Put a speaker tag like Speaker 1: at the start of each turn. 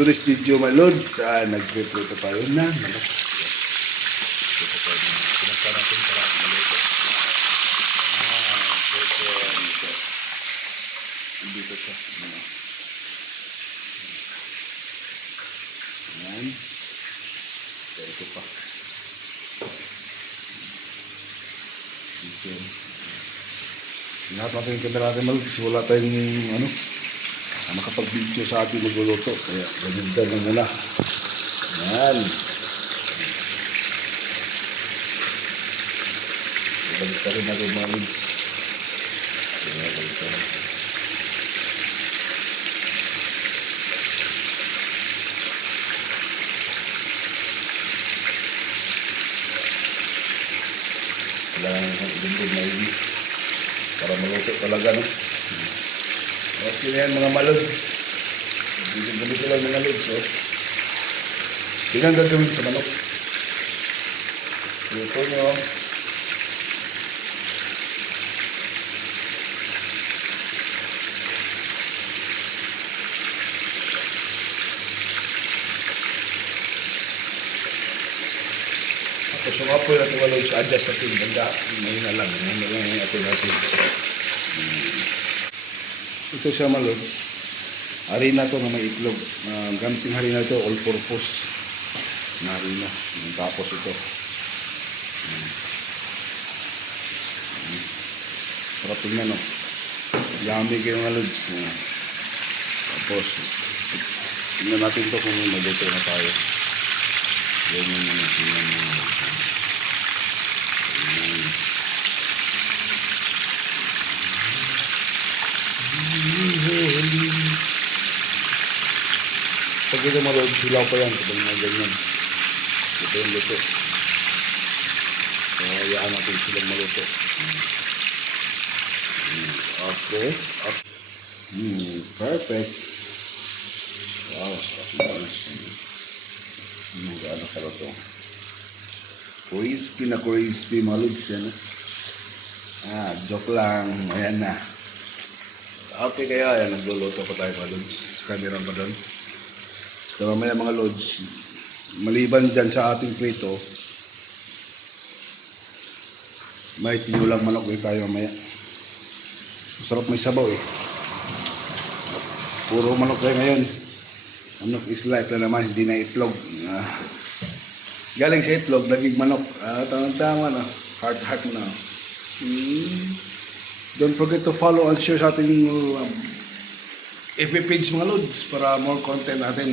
Speaker 1: today's video my lords, ah, nagprepluto tayo na manok. Ah. Dito siya. Ano. Ayan. Ito, pa. Chicken. Lahat natin yung kamera natin mal kasi wala tayong ano, ah, makapag-video sa ating magluluto. Kaya ka lang muna. Yan. Ibalik ka rin natin mga lids. Kaya balik rin. Kailangan ng na hindi para maluto talaga no. Okay na yan mga malods. Dito ganito lang mga lods oh. Yun ang gagawin sa manok. Luto nyo. Tapos yung apoy natin lods, adjust natin. Ganda, mahina lang. Mahina lang yung apoy natin. Ito siya mga lods. Harina to na may itlog. Uh, gamitin harina to all purpose na harina. Tapos ito. Hmm. Hmm. Tingnan no. Yummy kayo mga lods. Tapos, tingnan natin to kung maluto na tayo. Yan yung mga tingnan mga Pag ito malood, silaw pa yan. Kapag mga ganyan. Ito yung luto. So, hayaan natin silang maluto. Mm, Okay. okay. Mm, perfect. Wow, sarap na. Mm, gaano ka to? Crispy na crispy mga lods yan. ah. Ah, joke lang. Ayan na. Okay kaya, ayan, nagluluto pa tayo mga. Sa camera pa doon. So mamaya mga lods, maliban dyan sa ating prito, may tinulang manok din tayo mamaya. Masarap may sabaw eh. Puro manok tayo ngayon. Manok is life na naman, hindi na itlog. Ah. Galing sa itlog, naging manok. Ah, tama-tama na. Heart-heart na. Hmm. Don't forget to follow and share sa ating um, FB page mga lods para more content natin.